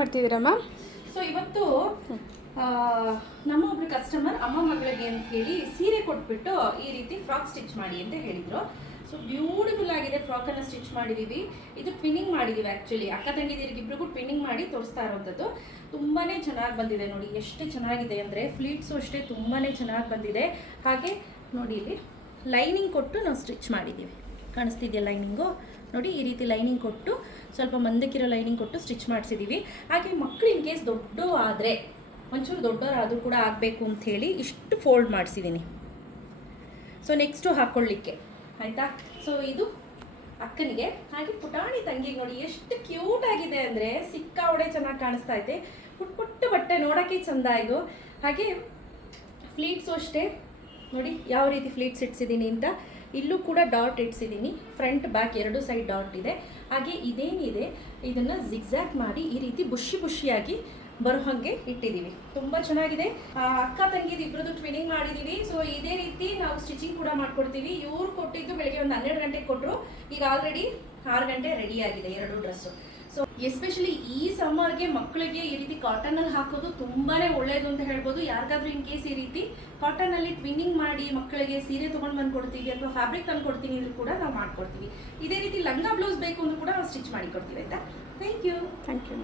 ಮಾಡ್ತಿದ್ದೀರಮ್ಮ? So ಇವತ್ತು ನಮ್ಮ ಒಬ್ರು ಕಸ್ಟಮರ್ ಅಮ್ಮ ಮಗಳಿಗೆ ಅಂತ ಹೇಳಿ ಸೀರೆ ಕೊಟ್ಬಿಟ್ಟು ಈ ರೀತಿ ಫ್ರಾಕ್ ಸ್ಟಿಚ್ ಮಾಡಿ ಅಂತ ಹೇಳಿದ್ರು. ಸೊ ಬ್ಯೂಟಿಫುಲ್ ಆಗಿದೆ. ಫ್ರಾಕನ್ನು ಸ್ಟಿಚ್ ಮಾಡಿದ್ದೀವಿ. ಇದು ಟ್ವಿನ್ನಿಂಗ್ ಮಾಡಿದ್ದೀವಿ. ಆ್ಯಕ್ಚುಲಿ ಅಕ್ಕ ತಂಗಿದಿರಿಗೆ ಇಬ್ರಿಗೂ ಟ್ವಿನ್ನಿಂಗ್ ಮಾಡಿ ತೋರಿಸ್ತಾ ಇರೋಂಥದ್ದು. ತುಂಬಾ ಚೆನ್ನಾಗಿ ಬಂದಿದೆ ನೋಡಿ, ಎಷ್ಟು ಚೆನ್ನಾಗಿದೆ ಅಂದರೆ ಫ್ಲೀಟ್ಸು ಅಷ್ಟೇ ತುಂಬಾ ಚೆನ್ನಾಗಿ ಬಂದಿದೆ. ಹಾಗೆ ನೋಡಿ ಇಲ್ಲಿ ಲೈನಿಂಗ್ ಕೊಟ್ಟು ನಾವು ಸ್ಟಿಚ್ ಮಾಡಿದ್ದೀವಿ. ಕಾಣಿಸ್ತಿದೆಯಾ ಲೈನಿಂಗು? ನೋಡಿ ಈ ರೀತಿ ಲೈನಿಂಗ್ ಕೊಟ್ಟು ಸ್ವಲ್ಪ ಮಂದಕ್ಕಿರೋ ಲೈನಿಂಗ್ ಕೊಟ್ಟು ಸ್ಟಿಚ್ ಮಾಡಿಸಿದ್ದೀವಿ. ಹಾಗೆ ಮಕ್ಕಳು ಇನ್ ಕೇಸ್ ದೊಡ್ಡವು ಆದರೆ ಒಂಚೂರು ದೊಡ್ಡವರಾದರೂ ಕೂಡ ಆಗಬೇಕು ಅಂಥೇಳಿ ಇಷ್ಟು ಫೋಲ್ಡ್ ಮಾಡಿಸಿದ್ದೀನಿ. ಸೊ ನೆಕ್ಸ್ಟು ಹಾಕ್ಕೊಳ್ಳಿಕ್ಕೆ ಆಯಿತಾ. ಸೊ ಇದು ಅಕ್ಕನಿಗೆ. ಹಾಗೆ ಪುಟಾಣಿ ತಂಗಿಗೆ ನೋಡಿ ಎಷ್ಟು ಕ್ಯೂಟ್ ಆಗಿದೆ ಅಂದರೆ ಸಿಕ್ಕಾವಡೆ ಚೆನ್ನಾಗಿ ಕಾಣಿಸ್ತಾ ಐತೆ. ಪುಟ್ಟ ಪುಟ್ಟ ಬಟ್ಟೆ ನೋಡೋಕ್ಕೆ ಚೆಂದ ಇದು. ಹಾಗೆ ಫ್ಲೀಟ್ಸು ಅಷ್ಟೇ ನೋಡಿ ಯಾವ ರೀತಿ ಫ್ಲೀಟ್ಸ್ ಇಡ್ಸಿದ್ದೀನಿ ಅಂತ. ಇಲ್ಲೂ ಕೂಡ ಡಾಟ್ ಇಡ್ಸಿದ್ದೀನಿ. ಫ್ರಂಟ್ ಬ್ಯಾಕ್ ಎರಡು ಸೈಡ್ ಡಾಟ್ ಇದೆ. ಹಾಗೆ ಇದೇನಿದೆ ಇದನ್ನು ಜಿಗ್ಜ್ಯಾಗ್ ಮಾಡಿ ಈ ರೀತಿ ಬುಷಿಯಾಗಿ ಬರೋ ಹಾಗೆ ಇಟ್ಟಿದ್ದೀವಿ. ತುಂಬ ಚೆನ್ನಾಗಿದೆ. ಅಕ್ಕ ತಂಗಿದು ಇಬ್ಬರದು ಟ್ವಿನ್ನಿಂಗ್ ಮಾಡಿದ್ದೀವಿ. ಸೊ ಇದೇ ರೀತಿ ನಾವು ಸ್ಟಿಚಿಂಗ್ ಕೂಡ ಮಾಡ್ಕೊಡ್ತೀವಿ. ಇವ್ರು ಕೊಟ್ಟಿದ್ದು ಬೆಳಗ್ಗೆ ಒಂದು 12 ಗಂಟೆಗೆ ಕೊಟ್ಟರು. ಈಗ ಆಲ್ರೆಡಿ 6 ಗಂಟೆ ರೆಡಿ ಆಗಿದೆ ಎರಡು ಡ್ರೆಸ್ಸು. ಸೊ ಎಸ್ಪೆಷಲಿ ಈ ಸಮ್ಮರ್ಗೆ ಮಕ್ಕಳಿಗೆ ಈ ರೀತಿ ಕಾಟನಲ್ಲಿ ಹಾಕೋದು ತುಂಬಾ ಒಳ್ಳೆಯದು ಅಂತ ಹೇಳ್ಬೋದು. ಯಾರಿಗಾದ್ರೂ ಇನ್ ಕೇಸ್ ಈ ರೀತಿ ಕಾಟನಲ್ಲಿ ಟ್ವಿನ್ನಿಂಗ್ ಮಾಡಿ ಮಕ್ಕಳಿಗೆ ಸೀರೆ ತೊಗೊಂಡು ಬಂದು ಕೊಡ್ತೀವಿ ಅಥವಾ ಫ್ಯಾಬ್ರಿಕ್ ತಂದು ಕೊಡ್ತೀನಿ ಅಂದ್ರೂ ಕೂಡ ನಾವು ಮಾಡ್ಕೊಡ್ತೀವಿ. ಇದೇ ರೀತಿ ಲಂಗ ಬ್ಲೌಸ್ ಬೇಕು ಅಂದ್ರೂ ಕೂಡ ನಾವು ಸ್ಟಿಚ್ ಮಾಡಿ ಕೊಡ್ತೀವಿ ಆಯಿತಾ. Thank you.